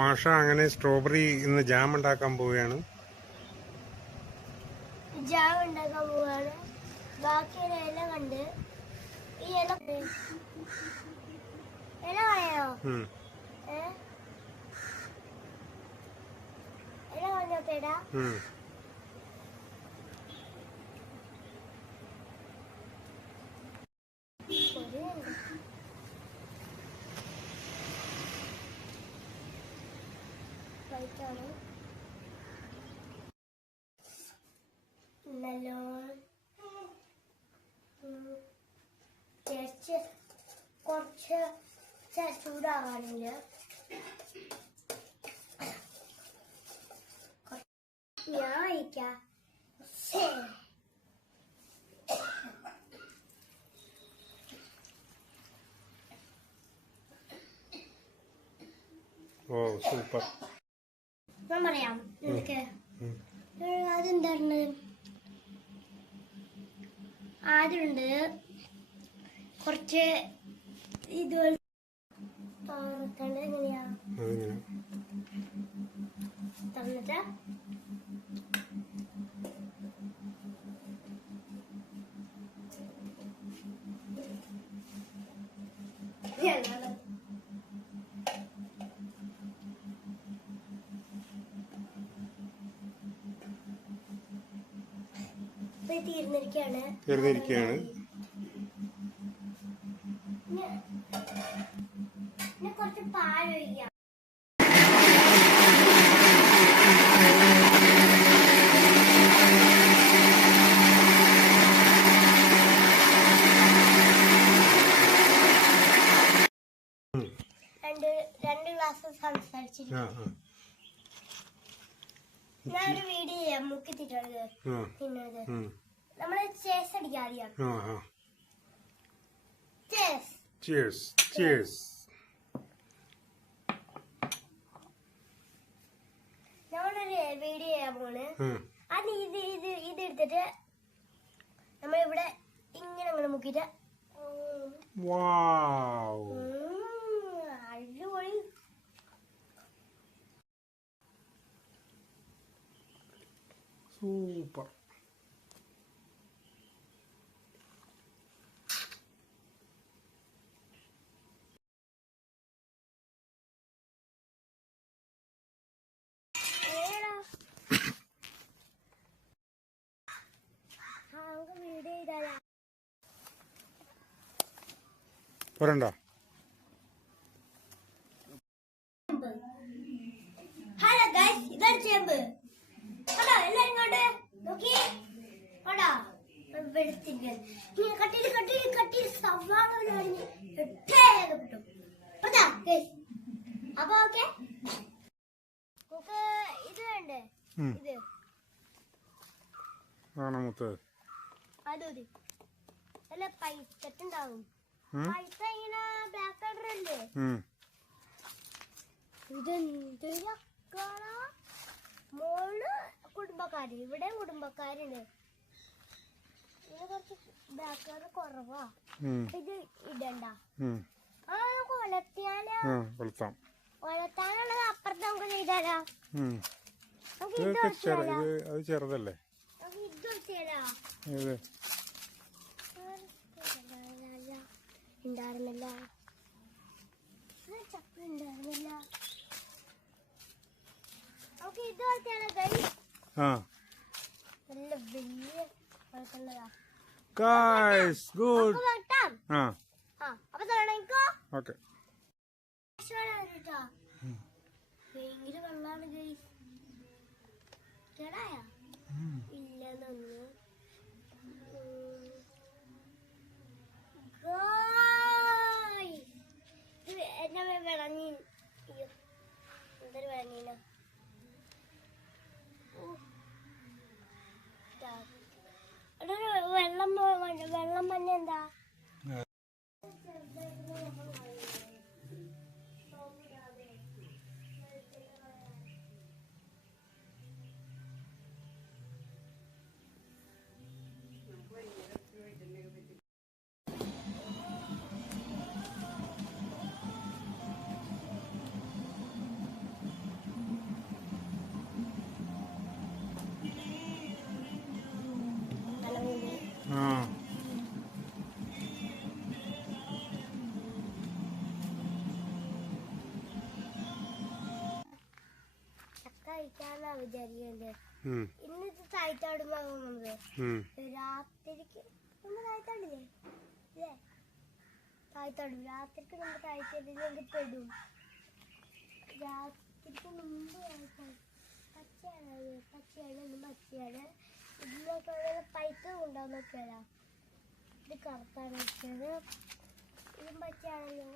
മാഷ അങ്ങനെ സ്ട്രോബെറി ഇന്ന് ജാം ഉണ്ടാക്കാൻ പോവുകയാണ്. ബാക്കിയുള്ള ഇല കണ്ട് ഈ ഇല കളയോ ഇല കളഞ്ഞോട്ടേടാ. നല്ലോണം കുറച്ച് ചൂടാകാനില്ല. ഞാൻ വയ്ക്കാം. ഓ സൂപ്പർ. ഞാൻ പറയാം നിനക്ക് അതെന്താണ്. ആദ്യമുണ്ട് കുറച്ച് ഇതുപോലെ എങ്ങനെയാ തന്നിട്ട് തീർന്നിരിക്കുകയാണ്. കുറച്ച് പാലൊഴിക്കാം. രണ്ട് ഗ്ലാസ് സംസാരിച്ചിരിക്കും. ഞാനൊരു വീഡിയോ ചെയ്യാം. മുക്കിത്തിട്ടുള്ളത് തിന്നത് നമ്മള് ചേസ് അടിക്കാം. അറിയാം. നമ്മളൊരു വീഡിയോ ചെയ്യാൻ പോണ്. അത് ഇത് എടുത്തിട്ട് നമ്മളിവിടെ ഇങ്ങനെ അങ്ങനെ മുക്കിട്ട് അടിപൊളി. സൂപ്പർ. പോരണ്ട. ഹലോ ഗൈസ്, ഇതാണ് ചേമ്പ്. ഹലോ എല്ലാരും ഇങ്ങോട്ട് നോക്കി. ഹലോ വെളുത്തിരിക്കാൻ കട്ടിയിൽ സവാള കിട്ടും. അപ്പൊ ഓക്കെ നമുക്ക് ഇത് വേണ്ടേ? ഇത് അത് നല്ല പൈസ ഉണ്ടാവും. പൈസ ഇങ്ങനെ ബ്ലാക്ക് കളർ അല്ലേ? ഇതെന്ത് മോള് കുടുംബക്കാര്, ഇവിടെ കുടുംബക്കാരുണ്ട്. ഇത് കുറച്ച് ബ്ലാക്ക് കളർ കുറവാ. ഇത് ഇടണ്ട. നമുക്ക് ഒലത്താനുള്ളത് അപ്പുറത്ത് നമുക്ക് ചെയ്താലോ. ചെറുതല്ലേ? ഇത് വെച്ചാലോ ഉണ്ടായിരുന്നില്ല. ചക്ക ഉണ്ടായിരുന്നില്ല. നമുക്ക് ഇത് വെച്ചാലോ ഗൈസ്. നല്ല വലിയ കുഴപ്പമുള്ളതാ. അപ്പൊ തുടങ്ങിക്കോ. ഭയങ്കര വെള്ളമാണ് ഗൈസ്. കേടായ ഇല്ലെന്നു എന്നെ വിളഞ്ഞി. എന്തൊരു വിളഞ്ഞീന. വെള്ളം മഞ്ഞ എന്താ? കഴിക്കാന്നാ വിചാരിക്കുന്നത്. ഉം, ഇന്ന് ഇത് താഴ്ത്താടുമ്പോ നമ്മള് ഉം. രാത്രിക്ക് നമ്മൾ താഴ്ത്താടില്ലേ ഇല്ലേ? താഴ്ത്താടും. രാത്രിക്ക് നമ്മൾ താഴ്ത്തില്ലെങ്കിൽ പെടും. രാത്രിക്ക് മുമ്പ് താഴ്ത്താടും. പച്ചയാണ് പച്ചയാണ്. ഇതിനൊക്കെ പൈപ്പ് ഉണ്ടാവുന്നൊക്കെയാണ്. ഇത് കറുത്താണ് വെച്ചത്. ഇതും പച്ചയാണല്ലോ.